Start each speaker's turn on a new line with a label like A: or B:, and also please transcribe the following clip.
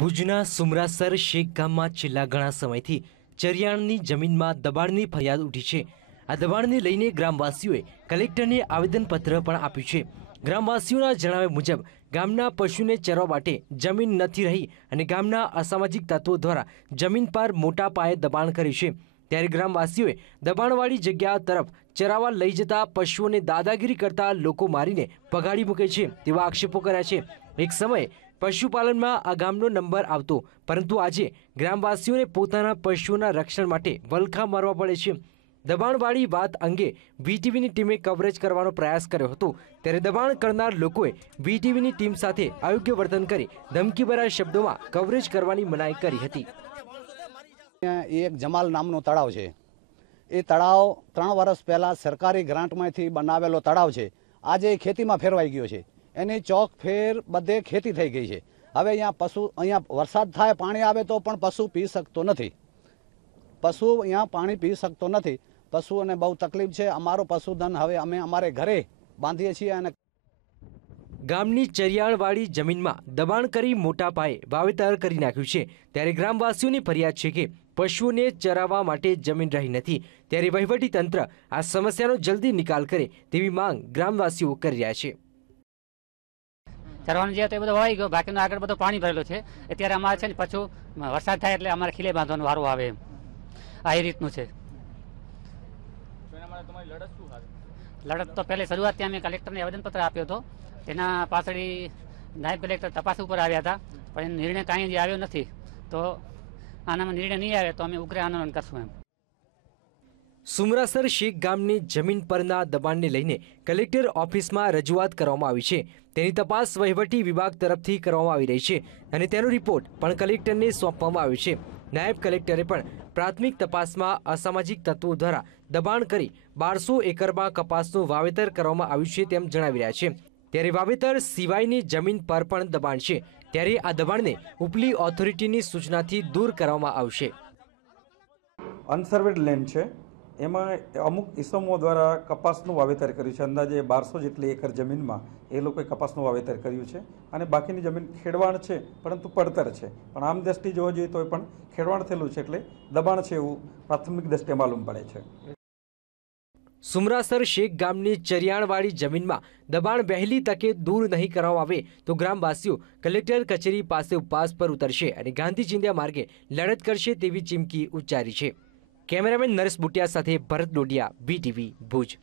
A: ભુજના સુમરાસર શેખ ગામમાં છેલ્લા ઘણા સમયથી ચરિયાણની જમીનમાં દબાણની ફરિયાદ ઉઠી છે. આ દબાણને લઈને ગ્રામવાસીઓએ કલેક્ટરને આવેદનપત્ર પણ આપ્યું છે. ગ્રામવાસીઓના જણાવ્યા મુજબ, ગામના પશુને ચરવા માટે જમીન નથી રહી અને ગામના અસામાજિક તત્વો દ્વારા જમીન પર મોટા પાયે દબાણ કર્યું છે. ત્યારે ગ્રામવાસીઓએ દબાણવાળી જગ્યા તરફ ચરાવવા લઈ જતા પશુઓને દાદાગીરી કરતા લોકો મારીને પગાડી મૂકે છે તેવા આક્ષેપો કર્યા છે. એક સમયે પશુપાલનમાં આ ગામનો નંબર આવતો. પરંતુ આજે ગ્રામવાસીઓને પોતાના પશુઓના રક્ષણ માટે વલખા મારવા પડે છે. દબાણવાળી વાત અંગે વીટીવીની ટીમે કવરેજ કરવાનો પ્રયાસ કર્યો હતો. ત્યારે દબાણ કરનાર લોકોએ વીટીવીની ટીમ સાથે અયોગ્ય વર્તન કરી ધમકીભરા શબ્દોમાં કવરેજ કરવાની મનાઈ કરી હતી.
B: એક જમાલ નામનો તળાવ છે. એ તળાવ ત્રણ વર્ષ પહેલાં સરકારી ગ્રાન્ટમાંથી બનાવેલો તળાવ છે. આજે એ ખેતીમાં ફેરવાઈ ગયો છે. એની ચોક ફેર બધે ખેતી થઈ ગઈ છે. હવે અહીંયા પશુ, અહીંયા વરસાદ થાય, પાણી આવે તો પણ પશુ પી શકતો નથી. પશુ અહીંયા પાણી પી શકતો નથી. પશુઓને બહુ તકલીફ છે. અમારું પશુધન હવે અમે અમારે ઘરે બાંધીએ છીએ અને
A: ગામની ચરિયાળવાળી જમીનમાં દબાણ કરી મોટા પાયે વાવેતર કરી નાખ્યું છે. ત્યારે ગ્રામવાસીઓની ફરિયાદ છે કે પશુઓને ચરાવવા માટે જમીન રહી નથી. ત્યારે વહીવટી તંત્ર આ સમસ્યાનો જલ્દી નિકાલ કરે તેવી માંગ ગ્રામવાસીઓ કરી રહ્યા છે.
C: ચરવાનું જે હતો એ બધો વવાઈ ગયો. બાકીનું આગળ બધું પાણી ભરેલું છે. અત્યારે અમારે છે ને પાછું વરસાદ થાય એટલે અમારે ખીલે બાંધવાનું વારો આવે એમ. આ એ રીતનું છે. લડત તો પહેલે શરૂઆતથી અમે કલેક્ટરને આવેદનપત્ર આપ્યો હતો. તેના પાછળ નાયબ કલેક્ટર તપાસ ઉપર આવ્યા હતા. પણ એનો નિર્ણય કાંઈ જ આવ્યો નથી. તો આનામાં નિર્ણય નહીં આવે તો અમે ઉગ્ર આંદોલન કરશું એમ.
A: સુમરાસર શેખ ગામની જમીન પરના દબાણને લઈને કલેક્ટર ઓફિસમાં રજૂઆત કરવામાં આવી છે. તેની તપાસ વહીવટી વિભાગ તરફથી કરવામાં આવી રહી છે અને તેનો રિપોર્ટ પણ કલેક્ટરને સોંપવામાં આવ્યો છે. નાયબ કલેક્ટરે પણ પ્રાથમિક તપાસમાં અસામાજિક તત્વો દ્વારા દબાણ કરી બારસો એકરમાં કપાસનું વાવેતર કરવામાં આવ્યું છે તેમ જણાવી રહ્યા છે. ત્યારે વાવેતર સિવાયની જમીન પર પણ દબાણ છે. ત્યારે આ દબાણને ઉપલી ઓથોરિટીની સૂચનાથી દૂર કરવામાં આવશે.
D: અનસર્વેડ લેન્ડ છે. એમાં અમુક ઇસમો દ્વારા કપાસનું વાવેતર કર્યું છે. અંદાજે બારસો જેટલી એકર જમીનમાં એ લોકોએ કપાસનું વાવેતર કર્યું છે. અને બાકીની જમીન ખેડવાણ છે, પરંતુ પડતર છે. પણ આમ દ્રષ્ટિ જોવા જોઈએ તો પણ ખેડવાણ થયેલું છે એટલે દબાણ છે એવું પ્રાથમિક દ્રષ્ટિએ માલુમ પડે છે.
A: સુમરાસર શેખ ગામની ચરિયાણવાળી જમીનમાં દબાણ વહેલી તકે દૂર નહીં કરવામાં આવે તો ગ્રામવાસીઓ કલેક્ટર કચેરી પાસે ઉપવાસ પર ઉતરશે અને ગાંધી ચિંધ્યા માર્ગે લડત કરશે તેવી ચીમકી ઉચ્ચારી છે. કેમેરામેન નરેશ બુટિયા સાથે ભરત ડોડિયા બીટીવી ભુજ.